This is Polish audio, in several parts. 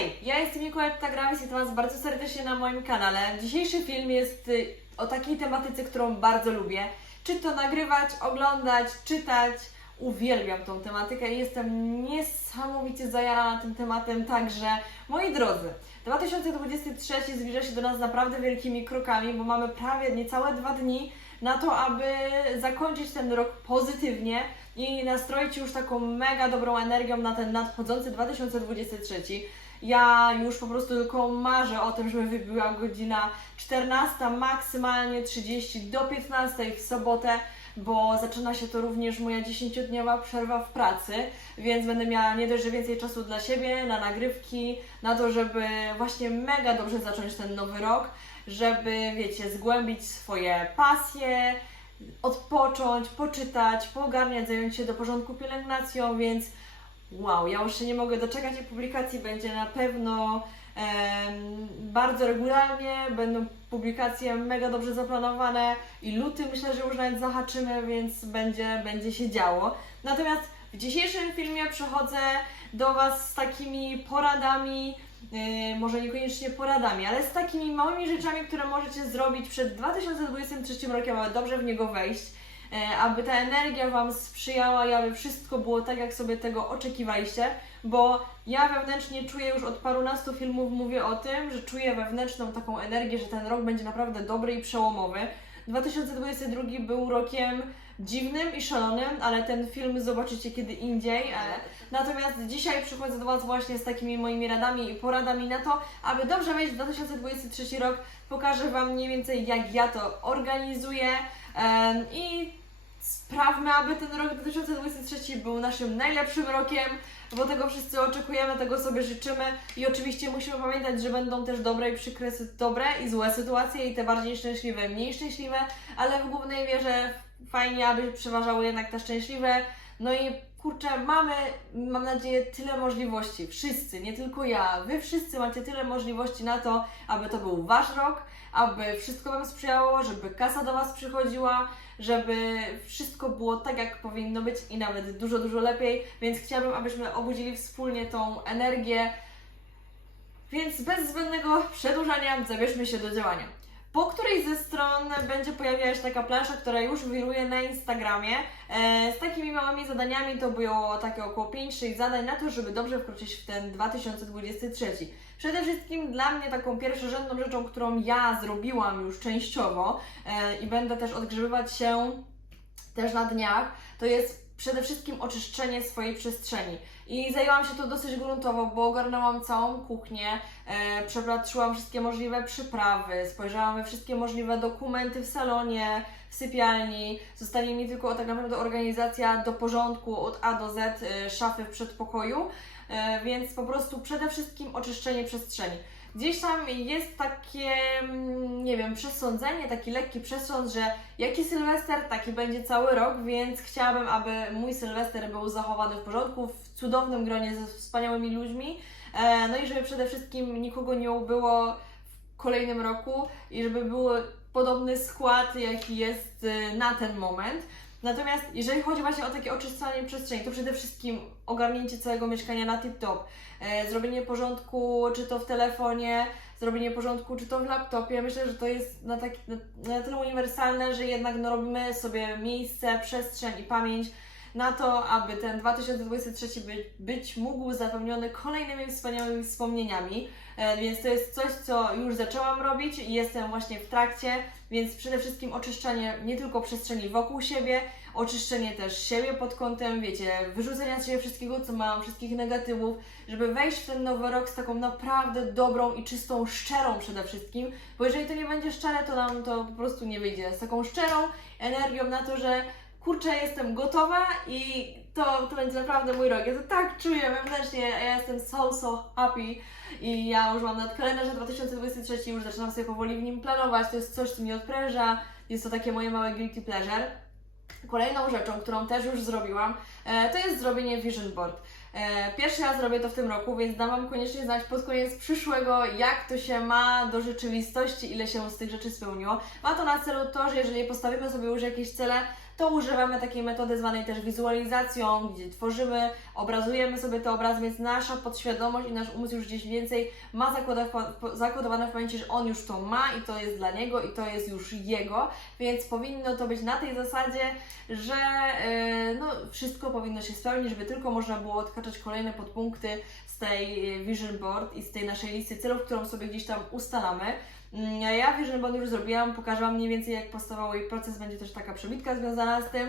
Hej, ja jestem Nikoletta Gravis i witam Was bardzo serdecznie na moim kanale. Dzisiejszy film jest y, o takiej tematyce, którą bardzo lubię. Czy to nagrywać, oglądać, czytać. Uwielbiam tą tematykę i jestem niesamowicie zajarana tym tematem. Także, moi drodzy, 2023 zbliża się do nas naprawdę wielkimi krokami, bo mamy prawie niecałe dwa dni na to, aby zakończyć ten rok pozytywnie i nastroić już taką mega dobrą energią na ten nadchodzący 2023. Ja już po prostu tylko marzę o tym, żeby wybiła godzina 14, maksymalnie 30 do 15 w sobotę, bo zaczyna się to również moja 10-dniowa przerwa w pracy, więc będę miała nie dość, że więcej czasu dla siebie, na nagrywki, na to, żeby właśnie mega dobrze zacząć ten nowy rok, żeby, wiecie, zgłębić swoje pasje, odpocząć, poczytać, poogarniać, zająć się do porządku pielęgnacją, więc wow, ja już się nie mogę doczekać i publikacji będzie na pewno bardzo regularnie, będą publikacje mega dobrze zaplanowane i luty myślę, że już nawet zahaczymy, więc będzie, będzie się działo. Natomiast w dzisiejszym filmie przechodzę do Was z takimi poradami, Yy, może niekoniecznie poradami, ale z takimi małymi rzeczami, które możecie zrobić przed 2023 rokiem, aby dobrze w niego wejść, aby ta energia Wam sprzyjała i aby wszystko było tak, jak sobie tego oczekiwaliście, bo ja wewnętrznie czuję już od parunastu filmów, mówię o tym, że czuję wewnętrzną taką energię, że ten rok będzie naprawdę dobry i przełomowy. 2022 był rokiem dziwnym i szalonym, ale ten film zobaczycie kiedy indziej. E, Natomiast dzisiaj przychodzę do Was właśnie z takimi moimi radami i poradami na to, aby dobrze w 2023 rok. Pokażę Wam mniej więcej jak ja to organizuję i sprawmy, aby ten rok 2023 był naszym najlepszym rokiem, bo tego wszyscy oczekujemy, tego sobie życzymy i oczywiście musimy pamiętać, że będą też dobre i przykre, dobre i złe sytuacje i te bardziej szczęśliwe, mniej szczęśliwe, ale w głównej mierze fajnie, aby przeważały jednak te szczęśliwe. No i kurczę, mamy, mam nadzieję, tyle możliwości. Wszyscy, nie tylko ja. Wy wszyscy macie tyle możliwości na to, aby to był Wasz rok, aby wszystko Wam sprzyjało, żeby kasa do Was przychodziła, żeby wszystko było tak, jak powinno być i nawet dużo, dużo lepiej. Więc chciałabym, abyśmy obudzili wspólnie tą energię. Więc bez zbędnego przedłużania zabierzmy się do działania. Po której ze stron będzie pojawiała się taka plansza, która już wiruje na Instagramie e, z takimi małymi zadaniami. To było takie około 5-6 zadań na to, żeby dobrze wkroczyć w ten 2023. Przede wszystkim dla mnie taką pierwszorzędną rzeczą, którą ja zrobiłam już częściowo e, i będę też odgrzebywać się też na dniach, to jest przede wszystkim oczyszczenie swojej przestrzeni. I zajęłam się to dosyć gruntowo, bo ogarnęłam całą kuchnię, e, przepatrzyłam wszystkie możliwe przyprawy, spojrzałam we wszystkie możliwe dokumenty w salonie, w sypialni. Zostanie mi tylko tak naprawdę organizacja do porządku od A do Z e, szafy w przedpokoju, e, więc po prostu przede wszystkim oczyszczenie przestrzeni. Gdzieś tam jest takie, mm, nie wiem, przesądzenie, taki lekki przesąd, że jaki Sylwester, taki będzie cały rok, więc chciałabym, aby mój Sylwester był zachowany w porządku, w cudownym gronie ze wspaniałymi ludźmi, e, no i żeby przede wszystkim nikogo nie ubyło w kolejnym roku i żeby był podobny skład, jaki jest e, na ten moment. Natomiast jeżeli chodzi właśnie o takie oczyszczanie przestrzeni, to przede wszystkim ogarnięcie całego mieszkania na tip-top, e, zrobienie porządku czy to w telefonie, zrobienie porządku czy to w laptopie. Myślę, że to jest na, taki, na, na tyle uniwersalne, że jednak no, robimy sobie miejsce, przestrzeń i pamięć na to, aby ten 2023 być, być mógł zapełniony kolejnymi wspaniałymi wspomnieniami. E, więc to jest coś, co już zaczęłam robić i jestem właśnie w trakcie, więc przede wszystkim oczyszczanie nie tylko przestrzeni wokół siebie, oczyszczenie też siebie pod kątem, wiecie, wyrzucenia z siebie wszystkiego, co mam, wszystkich negatywów, żeby wejść w ten nowy rok z taką naprawdę dobrą i czystą, szczerą przede wszystkim, bo jeżeli to nie będzie szczere, to nam to po prostu nie wyjdzie. Z taką szczerą energią na to, że kurczę, jestem gotowa i to, to będzie naprawdę mój rok. Ja to tak czuję wewnętrznie, ja jestem so, so happy i ja już mam nawet kalendarz na 2023, już zaczynam sobie powoli w nim planować, to jest coś, co mnie odpręża, jest to takie moje małe guilty pleasure. Kolejną rzeczą, którą też już zrobiłam, e, to jest zrobienie vision board. E, Pierwszy raz robię to w tym roku, więc dam Wam koniecznie znać pod koniec przyszłego, jak to się ma do rzeczywistości, ile się z tych rzeczy spełniło. Ma to na celu to, że jeżeli postawimy sobie już jakieś cele, to używamy takiej metody zwanej też wizualizacją, gdzie tworzymy, obrazujemy sobie te obrazy, więc nasza podświadomość i nasz umysł już gdzieś więcej ma zakodowane w pamięci, że on już to ma i to jest dla niego i to jest już jego, więc powinno to być na tej zasadzie, że e, no, wszystko powinno się spełnić, żeby tylko można było odhaczać kolejne podpunkty tej e, vision board i z tej naszej listy celów, którą sobie gdzieś tam ustalamy. Mm, Ja vision board już zrobiłam, pokażę Wam mniej więcej jak powstawał jej proces, będzie też taka przebitka związana z tym.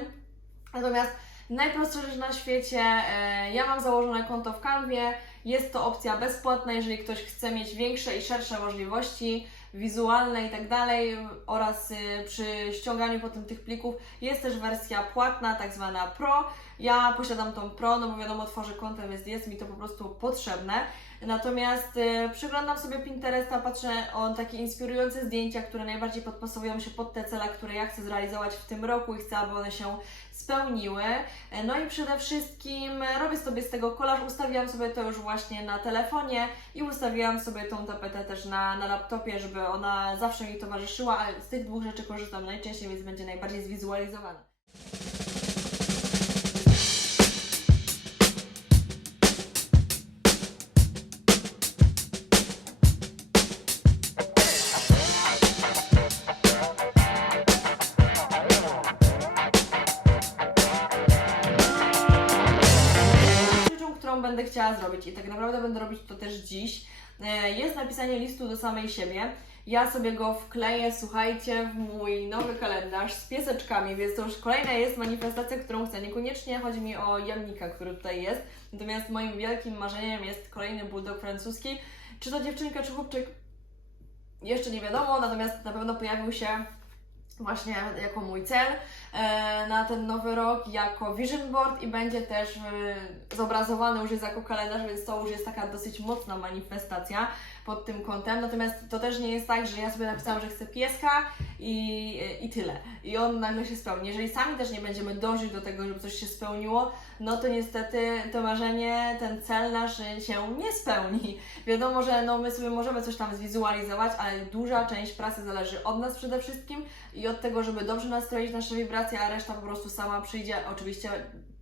Natomiast najprostsza rzecz na świecie, e, ja mam założone konto w Canwie, jest to opcja bezpłatna, jeżeli ktoś chce mieć większe i szersze możliwości wizualne i tak dalej oraz y, przy ściąganiu potem tych plików jest też wersja płatna, tak zwana Pro. Ja posiadam tą Pro, no bo wiadomo, tworzę konto, więc jest mi to po prostu potrzebne. Natomiast y, przyglądam sobie Pinteresta, patrzę o takie inspirujące zdjęcia, które najbardziej podpasowują się pod te cele, które ja chcę zrealizować w tym roku i chcę, aby one się spełniły. No i przede wszystkim robię sobie z tego kolaż, ustawiłam sobie to już właśnie na telefonie i ustawiłam sobie tą tapetę też na, na laptopie, żeby ona zawsze mi towarzyszyła, ale z tych dwóch rzeczy korzystam najczęściej, więc będzie najbardziej zwizualizowana. Chciała zrobić i tak naprawdę będę robić to też dziś, e, jest napisanie listu do samej siebie. Ja sobie go wkleję, słuchajcie, w mój nowy kalendarz z pieseczkami, więc to już kolejna jest manifestacja, którą chcę. Niekoniecznie chodzi mi o jamnika, który tutaj jest, natomiast moim wielkim marzeniem jest kolejny bulldog francuski. Czy to dziewczynka, czy chłopczyk? Jeszcze nie wiadomo, natomiast na pewno pojawił się właśnie jako mój cel e, na ten nowy rok, jako vision board i będzie też e, zobrazowany już jest jako kalendarz, więc to już jest taka dosyć mocna manifestacja pod tym kątem. Natomiast to też nie jest tak, że ja sobie napisałam, że chcę pieska i, i tyle. I on nagle się spełni. Jeżeli sami też nie będziemy dążyć do tego, żeby coś się spełniło, no to niestety to marzenie, ten cel nasz się nie spełni. Wiadomo, że no my sobie możemy coś tam zwizualizować, ale duża część pracy zależy od nas przede wszystkim i od tego, żeby dobrze nastroić nasze wibracje, a reszta po prostu sama przyjdzie. Oczywiście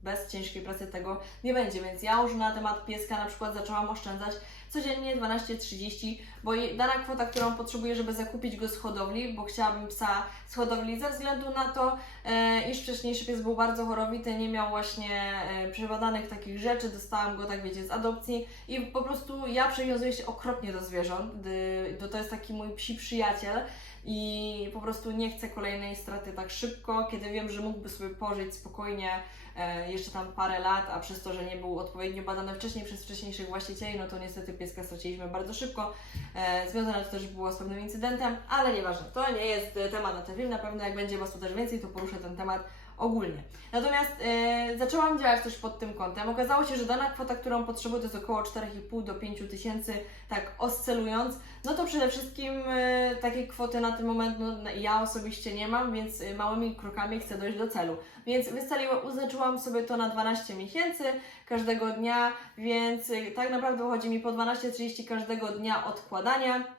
bez ciężkiej pracy tego nie będzie, więc ja już na temat pieska na przykład zaczęłam oszczędzać codziennie 12,30, bo dana kwota, którą potrzebuję, żeby zakupić go z hodowli, bo chciałabym psa z hodowli ze względu na to, e, iż wcześniejszy pies był bardzo chorowity, nie miał właśnie e, przebadanych takich rzeczy, dostałam go tak wiecie z adopcji i po prostu ja przywiązuję się okropnie do zwierząt, to jest taki mój psi przyjaciel i po prostu nie chcę kolejnej straty tak szybko, kiedy wiem, że mógłby sobie pożyć spokojnie e, jeszcze tam parę lat, a przez to, że nie był odpowiednio badany wcześniej przez wcześniejszych właścicieli, no to niestety pieska straciliśmy bardzo szybko. E, związane to też było z pewnym incydentem, ale nieważne, to nie jest e, temat na ten film, na pewno jak będzie Was tu też więcej, to poruszę ten temat ogólnie. Natomiast e, zaczęłam działać też pod tym kątem. Okazało się, że dana kwota, którą potrzebuję, to jest około 4,5 do 5 tysięcy, tak oscylując. No to przede wszystkim e, takiej kwoty na ten moment no, ja osobiście nie mam, więc małymi krokami chcę dojść do celu. Więc wystaliłam, uznaczyłam sobie to na 12 miesięcy każdego dnia, więc e, tak naprawdę wychodzi mi po 12-30 każdego dnia odkładania.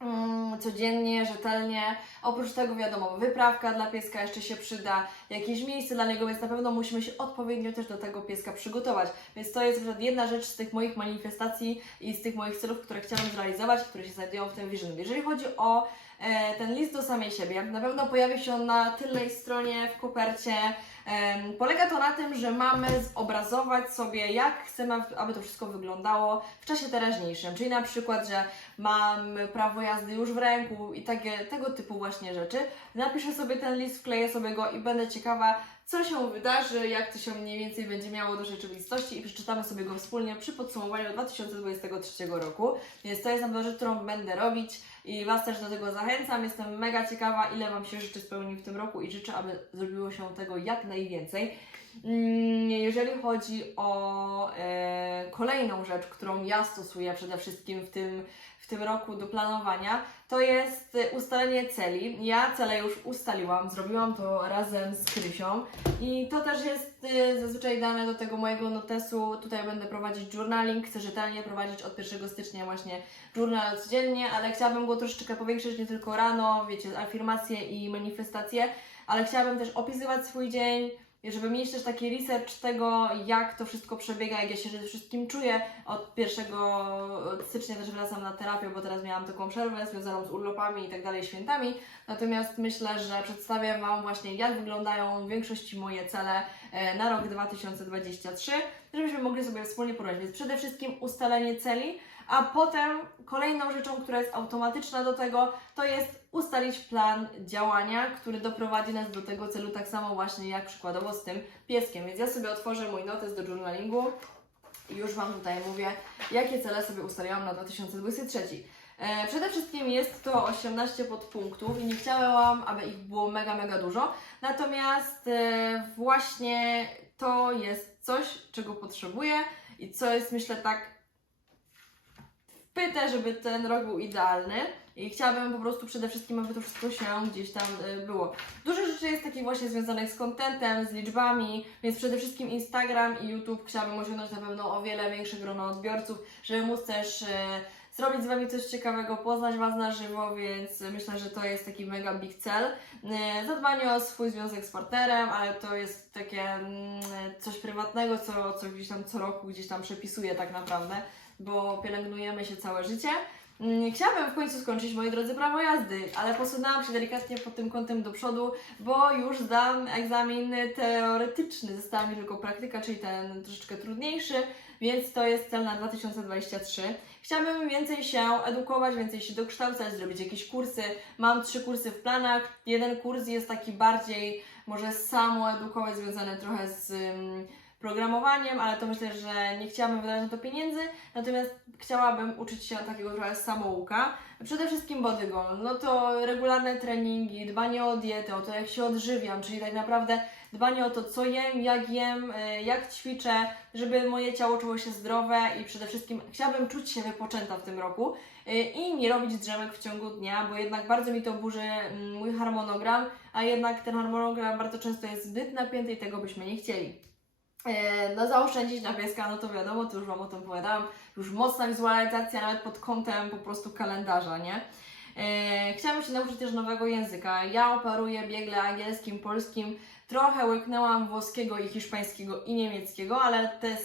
Mm, codziennie, rzetelnie. Oprócz tego, wiadomo, wyprawka dla pieska jeszcze się przyda, jakieś miejsce dla niego, więc na pewno musimy się odpowiednio też do tego pieska przygotować. Więc to jest jedna rzecz z tych moich manifestacji i z tych moich celów, które chciałam zrealizować, które się znajdują w tym Vision. Jeżeli chodzi o e, ten list do samej siebie, na pewno pojawi się on na tylnej stronie w kopercie. Polega to na tym, że mamy zobrazować sobie, jak chcemy, aby to wszystko wyglądało w czasie teraźniejszym. Czyli na przykład, że mam prawo jazdy już w ręku i takie, tego typu właśnie rzeczy. Napiszę sobie ten list, wkleję sobie go i będę ciekawa, co się wydarzy, jak to się mniej więcej będzie miało do rzeczywistości i przeczytamy sobie go wspólnie przy podsumowaniu 2023 roku. Więc to jest na rzecz, którą będę robić i Was też do tego zachęcam. Jestem mega ciekawa, ile Wam się życzy spełni w tym roku i życzę, aby zrobiło się tego jak 一点所以 Mm, Jeżeli chodzi o e, kolejną rzecz, którą ja stosuję przede wszystkim w tym, w tym roku do planowania, to jest ustalenie celi. Ja cele już ustaliłam, zrobiłam to razem z Krysią i to też jest e, zazwyczaj dane do tego mojego notesu. Tutaj będę prowadzić journaling, chcę rzetelnie prowadzić od 1 stycznia właśnie journal codziennie, ale chciałabym go troszeczkę powiększyć, nie tylko rano, wiecie, afirmacje i manifestacje, ale chciałabym też opisywać swój dzień, żeby mieć też taki research tego, jak to wszystko przebiega, jak ja się ze wszystkim czuję. Od 1 stycznia też wracam na terapię, bo teraz miałam taką przerwę związaną z urlopami i tak dalej, świętami. Natomiast myślę, że przedstawię Wam właśnie, jak wyglądają w większości moje cele e, na rok 2023, żebyśmy mogli sobie wspólnie poradzić. Więc przede wszystkim ustalenie celi, a potem kolejną rzeczą, która jest automatyczna do tego, to jest ustalić plan działania, który doprowadzi nas do tego celu tak samo właśnie jak przykładowo z tym pieskiem. Więc ja sobie otworzę mój notes do journalingu i już Wam tutaj mówię, jakie cele sobie ustaliłam na 2023. E, przede wszystkim jest to 18 podpunktów i nie chciałam, aby ich było mega, mega dużo. Natomiast e, właśnie to jest coś, czego potrzebuję i co jest myślę tak wpyte, żeby ten rok był idealny. I chciałabym po prostu przede wszystkim, aby to wszystko się gdzieś tam y, było. Dużo rzeczy jest takich właśnie związanych z contentem, z liczbami, więc przede wszystkim Instagram i YouTube chciałabym osiągnąć na pewno o wiele większe grono odbiorców, żeby móc też y, zrobić z Wami coś ciekawego, poznać Was na żywo, więc myślę, że to jest taki mega big cel. Y, Zadbanie o swój związek z partnerem, ale to jest takie mm, coś prywatnego, co, co gdzieś tam co roku gdzieś tam przepisuję tak naprawdę, bo pielęgnujemy się całe życie. Mm, Chciałabym w końcu skończyć, moi drodzy, prawo jazdy, ale posunęłam się delikatnie pod tym kątem do przodu, bo już zdam egzamin teoretyczny. Została mi tylko praktyka, czyli ten troszeczkę trudniejszy, więc to jest cel na 2023. Chciałabym więcej się edukować, więcej się dokształcać, zrobić jakieś kursy. Mam trzy kursy w planach. Jeden kurs jest taki bardziej może samoedukować, związany trochę z ym, programowaniem, ale to myślę, że nie chciałabym wydać na to pieniędzy, natomiast chciałabym uczyć się takiego trochę samouka. Przede wszystkim bodygon, no to regularne treningi, dbanie o dietę, o to jak się odżywiam, czyli tak naprawdę dbanie o to, co jem, jak jem, y, jak ćwiczę, żeby moje ciało czuło się zdrowe i przede wszystkim chciałabym czuć się wypoczęta w tym roku y, i nie robić drzemek w ciągu dnia, bo jednak bardzo mi to burzy mm, mój harmonogram, a jednak ten harmonogram bardzo często jest zbyt napięty i tego byśmy nie chcieli. E, No zaoszczędzić na pieska, no to wiadomo, to już Wam o tym opowiadałam, już mocna wizualizacja nawet pod kątem po prostu kalendarza, nie? E, Chciałabym się nauczyć też nowego języka. Ja operuję biegle angielskim, polskim, trochę łyknęłam włoskiego i hiszpańskiego i niemieckiego, ale te,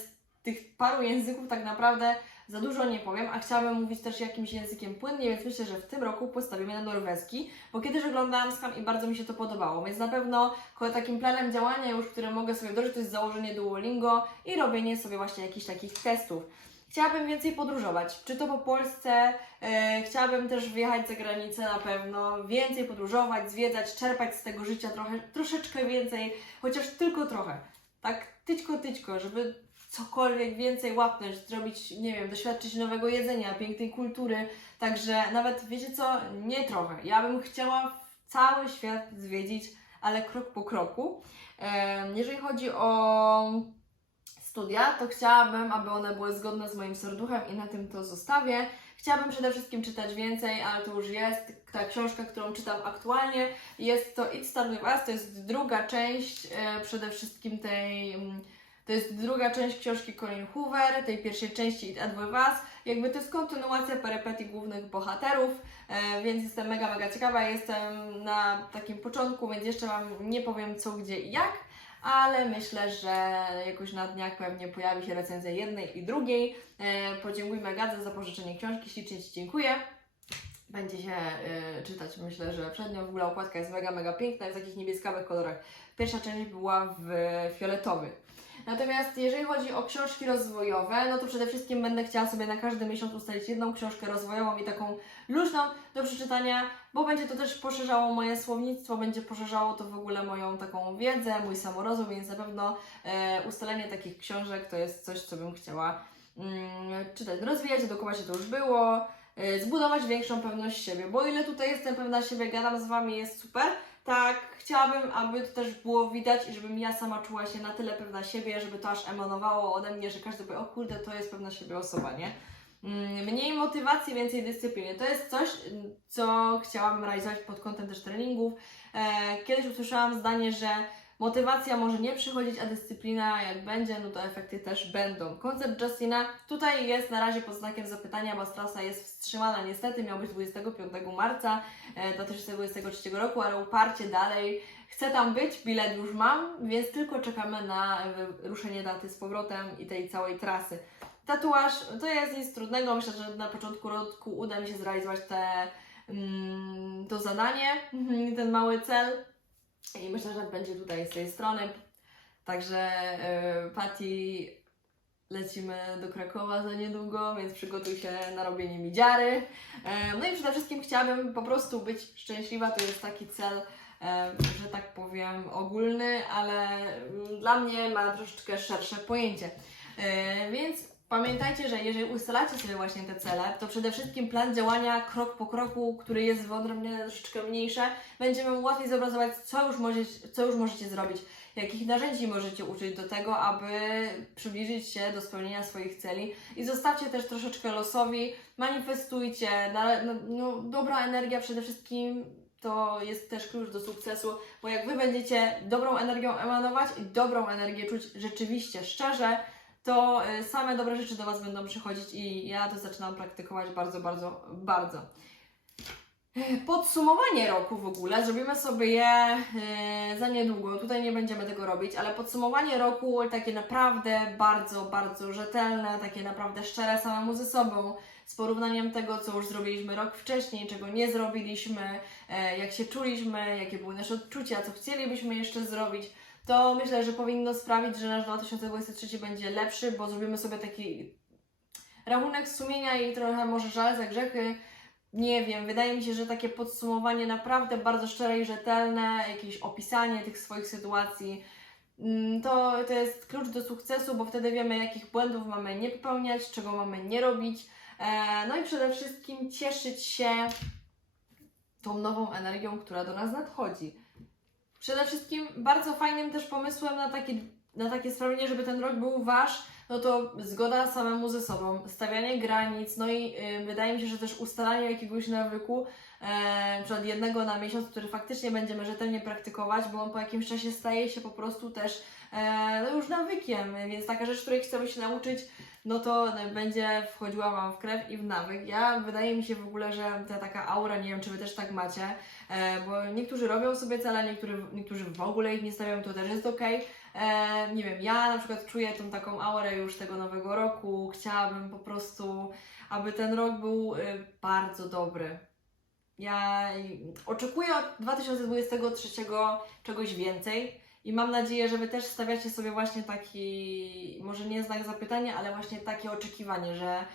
tych paru języków tak naprawdę za dużo nie powiem, a chciałabym mówić też jakimś językiem płynnie, więc myślę, że w tym roku postawimy na norweski, bo kiedyś oglądałam Skam i bardzo mi się to podobało, więc na pewno takim planem działania już, który mogę sobie wdrożyć, to jest założenie Duolingo i robienie sobie właśnie jakichś takich testów. Chciałabym więcej podróżować, czy to po Polsce, e, chciałabym też wyjechać za granicę na pewno, więcej podróżować, zwiedzać, czerpać z tego życia trochę, troszeczkę więcej, chociaż tylko trochę. Tak tyćko, tyćko, żeby cokolwiek więcej łapnąć, zrobić, nie wiem, doświadczyć nowego jedzenia, pięknej kultury. Także nawet, wiecie co, nie trochę. Ja bym chciała cały świat zwiedzić, ale krok po kroku. Jeżeli chodzi o studia, to chciałabym, aby one były zgodne z moim serduchem i na tym to zostawię. Chciałabym przede wszystkim czytać więcej, ale to już jest ta książka, którą czytam aktualnie. Jest to It Start With Us, to jest druga część e, przede wszystkim tej... to jest druga część książki Colin Hoover, tej pierwszej części It With Us. Jakby to jest kontynuacja perypetii głównych bohaterów, e, więc jestem mega, mega ciekawa. Jestem na takim początku, więc jeszcze Wam nie powiem co, gdzie i jak, ale myślę, że jakoś na dniach pewnie pojawi się recenzja jednej i drugiej. E, podziękujmy Agadze za pożyczenie książki, ślicznie Ci dziękuję. Będzie się e, czytać, myślę, że przednio w ogóle okładka jest mega, mega piękna, jest w takich niebieskawych kolorach. Pierwsza część była w fioletowych. Natomiast jeżeli chodzi o książki rozwojowe, no to przede wszystkim będę chciała sobie na każdy miesiąc ustalić jedną książkę rozwojową i taką luźną do przeczytania, bo będzie to też poszerzało moje słownictwo, będzie poszerzało to w ogóle moją taką wiedzę, mój samorozum, więc na pewno e, ustalenie takich książek to jest coś, co bym chciała mm, czytać. Rozwijać, edukować się to już było, e, zbudować większą pewność siebie, bo ile tutaj jestem pewna siebie, gadam z Wami, jest super, tak, chciałabym, aby to też było widać i żebym ja sama czuła się na tyle pewna siebie, żeby to aż emanowało ode mnie, że każdy powie, o kurde, to jest pewna siebie osoba, nie? Mm, Mniej motywacji, więcej dyscypliny. To jest coś, co chciałabym realizować pod kątem też treningów. E, Kiedyś usłyszałam zdanie, że motywacja może nie przychodzić, a dyscyplina jak będzie, no to efekty też będą. Koncept Justina tutaj jest na razie pod znakiem zapytania, bo trasa jest wstrzymana niestety, miał być 25 marca e, 2023 roku, ale uparcie dalej Chcę tam być, bilet już mam, więc tylko czekamy na e, ruszenie daty z powrotem i tej całej trasy. Tatuaż to jest nic trudnego. Myślę, że na początku roku uda mi się zrealizować te, mm, to zadanie, ten mały cel. I myślę, że będzie tutaj z tej strony. Także yy, Patty lecimy do Krakowa za niedługo, więc przygotuj się na robienie mi dziary. E, No i przede wszystkim chciałabym po prostu być szczęśliwa. To jest taki cel, e, że tak powiem, ogólny, ale mm, dla mnie ma troszeczkę szersze pojęcie. E, Więc pamiętajcie, że jeżeli ustalacie sobie właśnie te cele, to przede wszystkim plan działania krok po kroku, który jest wyodrębniony troszeczkę mniejsze, będzie Wam łatwiej zobrazować, co już, możecie, co już możecie zrobić, jakich narzędzi możecie użyć do tego, aby przybliżyć się do spełnienia swoich celi. I zostawcie też troszeczkę losowi, manifestujcie, no, no, dobra energia przede wszystkim to jest też klucz do sukcesu, bo jak Wy będziecie dobrą energią emanować i dobrą energię czuć rzeczywiście, szczerze, to y, same dobre rzeczy do Was będą przychodzić i ja to zaczynam praktykować bardzo, bardzo, bardzo. Podsumowanie roku w ogóle, zrobimy sobie je e, za niedługo, tutaj nie będziemy tego robić, ale podsumowanie roku takie naprawdę bardzo, bardzo rzetelne, takie naprawdę szczere samemu ze sobą, z porównaniem tego, co już zrobiliśmy rok wcześniej, czego nie zrobiliśmy, e, jak się czuliśmy, jakie były nasze odczucia, co chcielibyśmy jeszcze zrobić, to myślę, że powinno sprawić, że nasz 2023 będzie lepszy, bo zrobimy sobie taki rachunek sumienia i trochę może żal za grzechy, nie wiem, wydaje mi się, że takie podsumowanie naprawdę bardzo szczere i rzetelne, jakieś opisanie tych swoich sytuacji, mm, to, to jest klucz do sukcesu, bo wtedy wiemy, jakich błędów mamy nie popełniać, czego mamy nie robić. E, No i przede wszystkim cieszyć się tą nową energią, która do nas nadchodzi. Przede wszystkim bardzo fajnym też pomysłem na takie, na takie sprawienie, żeby ten rok był wasz, no to zgoda samemu ze sobą, stawianie granic, no i y, wydaje mi się, że też ustalanie jakiegoś nawyku, e, przykład jednego na miesiąc, który faktycznie będziemy rzetelnie praktykować, bo on po jakimś czasie staje się po prostu też no już nawykiem, więc taka rzecz, której chcemy się nauczyć, no to będzie wchodziła Wam w krew i w nawyk. Ja wydaje mi się w ogóle, że ta taka aura, nie wiem czy Wy też tak macie, e, bo niektórzy robią sobie cele, niektórzy, niektórzy w ogóle ich nie stawiają, to też jest. E, nie wiem, ja na przykład czuję tą taką aurę już tego nowego roku. Chciałabym po prostu, aby ten rok był bardzo dobry. Ja oczekuję od 2023 czegoś więcej i mam nadzieję, że Wy też stawiacie sobie właśnie taki, może nie znak zapytania, ale właśnie takie oczekiwanie, że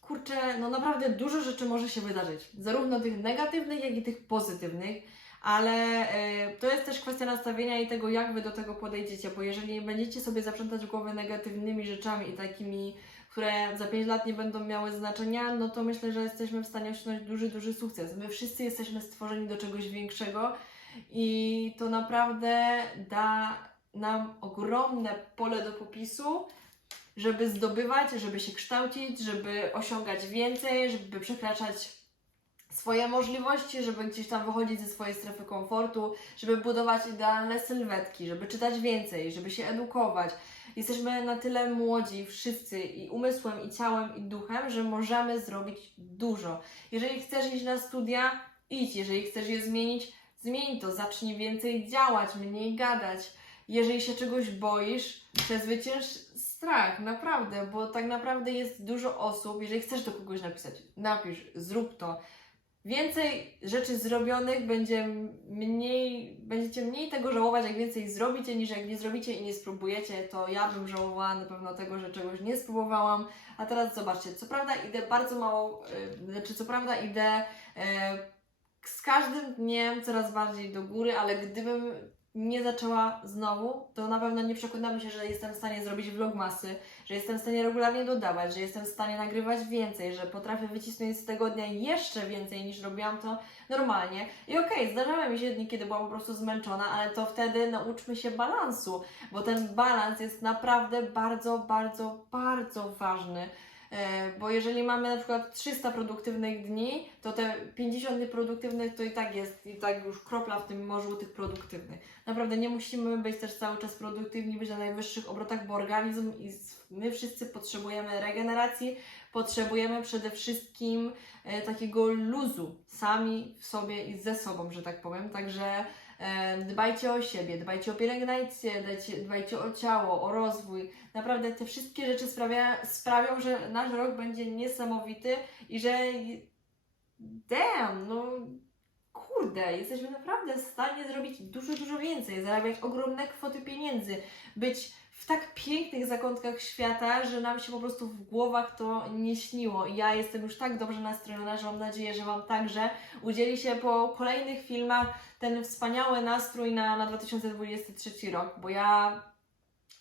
kurczę, no naprawdę dużo rzeczy może się wydarzyć. Zarówno tych negatywnych, jak i tych pozytywnych ale e, to jest też kwestia nastawienia i tego, jak Wy do tego podejdziecie, bo jeżeli będziecie sobie zaprzątać głowę negatywnymi rzeczami i takimi, które za 5 lat nie będą miały znaczenia, no to myślę, że jesteśmy w stanie osiągnąć duży, duży sukces. My wszyscy jesteśmy stworzeni do czegoś większego i to naprawdę da nam ogromne pole do popisu, żeby zdobywać, żeby się kształcić, żeby osiągać więcej, żeby przekraczać swoje możliwości, żeby gdzieś tam wychodzić ze swojej strefy komfortu, żeby budować idealne sylwetki, żeby czytać więcej, żeby się edukować. Jesteśmy na tyle młodzi, wszyscy, i umysłem, i ciałem, i duchem, że możemy zrobić dużo. Jeżeli chcesz iść na studia, idź. Jeżeli chcesz je zmienić, zmień to. Zacznij więcej działać, mniej gadać. Jeżeli się czegoś boisz, przezwycięż strach, naprawdę, bo tak naprawdę jest dużo osób, jeżeli chcesz do kogoś napisać, napisz, zrób to więcej rzeczy zrobionych, będzie mniej, będziecie mniej tego żałować, jak więcej zrobicie, niż jak nie zrobicie i nie spróbujecie, to ja bym żałowała na pewno tego, że czegoś nie spróbowałam. A teraz zobaczcie, co prawda idę bardzo mało, yy, znaczy co prawda idę yy, z każdym dniem coraz bardziej do góry, ale gdybym nie zaczęła znowu, to na pewno nie przekonamy się, że jestem w stanie zrobić vlogmasy, że jestem w stanie regularnie dodawać, że jestem w stanie nagrywać więcej, że potrafię wycisnąć z tygodnia jeszcze więcej niż robiłam to normalnie. I okej, okay, zdarzały mi się dni, kiedy byłam po prostu zmęczona, ale to wtedy nauczmy się balansu, bo ten balans jest naprawdę bardzo, bardzo, bardzo ważny. E, bo jeżeli mamy na przykład 300 produktywnych dni, to te 50 nieproduktywnych to i tak jest, i tak już kropla w tym morzu tych produktywnych. Naprawdę nie musimy być też cały czas produktywni, być na najwyższych obrotach, bo organizm i my wszyscy potrzebujemy regeneracji, potrzebujemy przede wszystkim e, takiego luzu sami w sobie i ze sobą, że tak powiem. Także Dbajcie o siebie, dbajcie o pielęgnację, dbajcie, o ciało, o rozwój. Naprawdę te wszystkie rzeczy sprawia, sprawią, że nasz rok będzie niesamowity i że damn, no kurde, jesteśmy naprawdę w stanie zrobić dużo, dużo więcej, zarabiać ogromne kwoty pieniędzy, być w tak pięknych zakątkach świata, że nam się po prostu w głowach to nie śniło. I ja jestem już tak dobrze nastrojona, że mam nadzieję, że Wam także udzieli się po kolejnych filmach ten wspaniały nastrój na, na 2023 rok, bo ja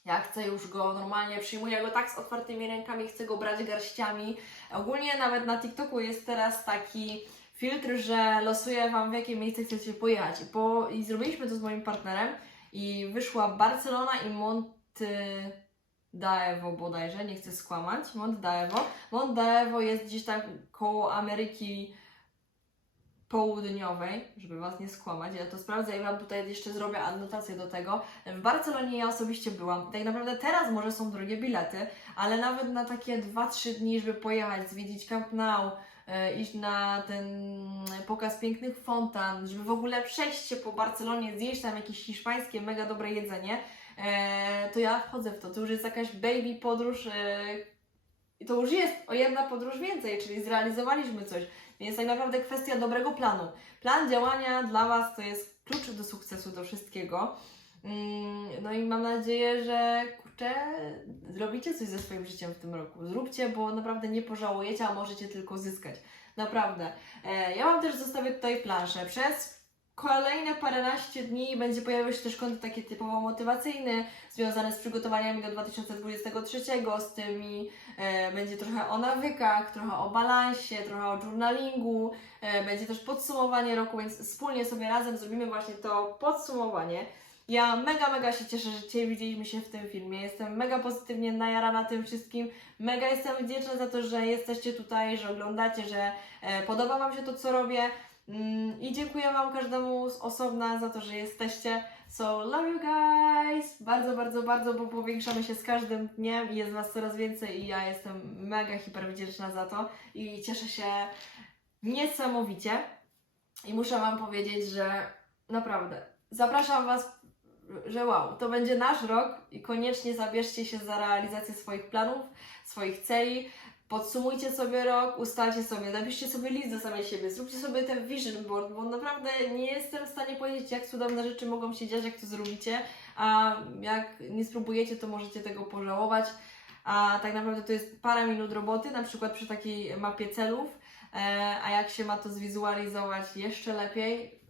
ja chcę już go normalnie, przyjmuję go tak z otwartymi rękami, chcę go brać garściami. Ogólnie nawet na TikToku jest teraz taki filtr, że losuję Wam w jakie miejsce chcecie pojechać. I, po, I zrobiliśmy to z moim partnerem i wyszła Barcelona i Monty Daevo bodajże, nie chcę skłamać, Mont Daevo. Mont Daevo jest gdzieś tak koło Ameryki Południowej, żeby Was nie skłamać, ja to sprawdzę i Wam tutaj jeszcze zrobię anotację do tego. W Barcelonie ja osobiście byłam. Tak naprawdę teraz może są drogie bilety, ale nawet na takie 2-3 dni, żeby pojechać, zwiedzić Camp Nou, e, iść na ten pokaz pięknych fontan, żeby w ogóle przejść się po Barcelonie, zjeść tam jakieś hiszpańskie mega dobre jedzenie, to ja wchodzę w to. To już jest jakaś baby podróż e, i to już jest o jedna podróż więcej, czyli zrealizowaliśmy coś. Więc tak naprawdę kwestia dobrego planu. Plan działania dla Was to jest klucz do sukcesu, do wszystkiego. Mm, No i mam nadzieję, że kurczę, zrobicie coś ze swoim życiem w tym roku. Zróbcie, bo naprawdę nie pożałujecie, a możecie tylko zyskać. Naprawdę. E, Ja Wam też zostawię tutaj planszę. Przez kolejne paręnaście dni będzie pojawiał się też kontent taki typowo motywacyjny, związany z przygotowaniami do 2023, z tymi e, będzie trochę o nawykach, trochę o balansie, trochę o journalingu, e, będzie też podsumowanie roku, więc wspólnie sobie razem zrobimy właśnie to podsumowanie. Ja mega, mega się cieszę, że Cię widzieliśmy się w tym filmie. Jestem mega pozytywnie najarana tym wszystkim. Mega jestem wdzięczna za to, że jesteście tutaj, że oglądacie, że e, podoba Wam się to, co robię. Mm, I dziękuję Wam każdemu z osobna za to, że jesteście. So, love you guys! Bardzo, bardzo, bardzo, bo powiększamy się z każdym dniem i jest Was coraz więcej i ja jestem mega hiper wdzięczna za to i cieszę się niesamowicie. I muszę Wam powiedzieć, że naprawdę zapraszam Was, że wow, to będzie nasz rok i koniecznie zabierzcie się za realizację swoich planów, swoich celi. Podsumujcie sobie rok, ustalcie sobie, napiszcie sobie list do samej siebie, zróbcie sobie ten vision board, bo naprawdę nie jestem w stanie powiedzieć, jak cudowne rzeczy mogą się dziać, jak to zrobicie, a jak nie spróbujecie, to możecie tego pożałować. A tak naprawdę to jest parę minut roboty, na przykład przy takiej mapie celów, e, a jak się ma to zwizualizować jeszcze lepiej,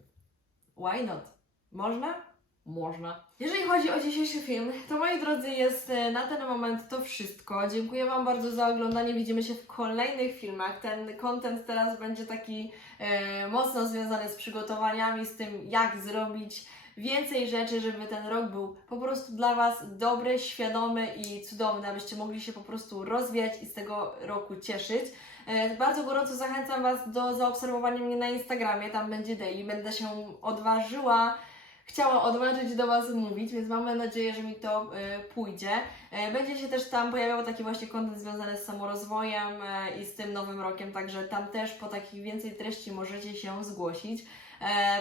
why not? Można? Można. Jeżeli chodzi o dzisiejszy film, to moi drodzy, jest e, na ten moment to wszystko. Dziękuję Wam bardzo za oglądanie. Widzimy się w kolejnych filmach. Ten content teraz będzie taki e, mocno związany z przygotowaniami, z tym, jak zrobić więcej rzeczy, żeby ten rok był po prostu dla Was dobry, świadomy i cudowny, abyście mogli się po prostu rozwijać i z tego roku cieszyć. E, Bardzo gorąco zachęcam Was do zaobserwowania mnie na Instagramie, tam będzie daily, będę się odważyła chciała odważyć do Was mówić, więc mamy nadzieję, że mi to e, pójdzie. E, będzie się też tam pojawiał taki właśnie kontent związany z samorozwojem e, i z tym nowym rokiem, także tam też po takich więcej treści możecie się zgłosić.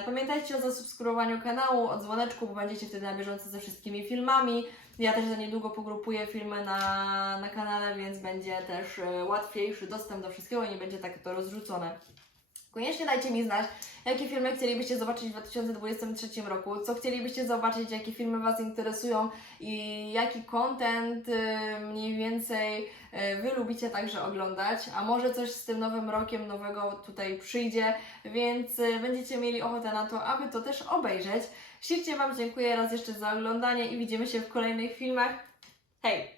Pamiętajcie o zasubskrybowaniu kanału, o dzwoneczku, bo będziecie wtedy na bieżąco ze wszystkimi filmami. Ja też za niedługo pogrupuję filmy na, na kanale, więc będzie też łatwiejszy dostęp do wszystkiego i nie będzie tak to rozrzucone. Koniecznie dajcie mi znać, jakie filmy chcielibyście zobaczyć w 2023 roku, co chcielibyście zobaczyć, jakie filmy Was interesują i jaki content y, mniej więcej y, Wy lubicie także oglądać, a może coś z tym nowym rokiem nowego tutaj przyjdzie, więc y, będziecie mieli ochotę na to, aby to też obejrzeć. Ślicznie Wam dziękuję raz jeszcze za oglądanie i widzimy się w kolejnych filmach. Hej!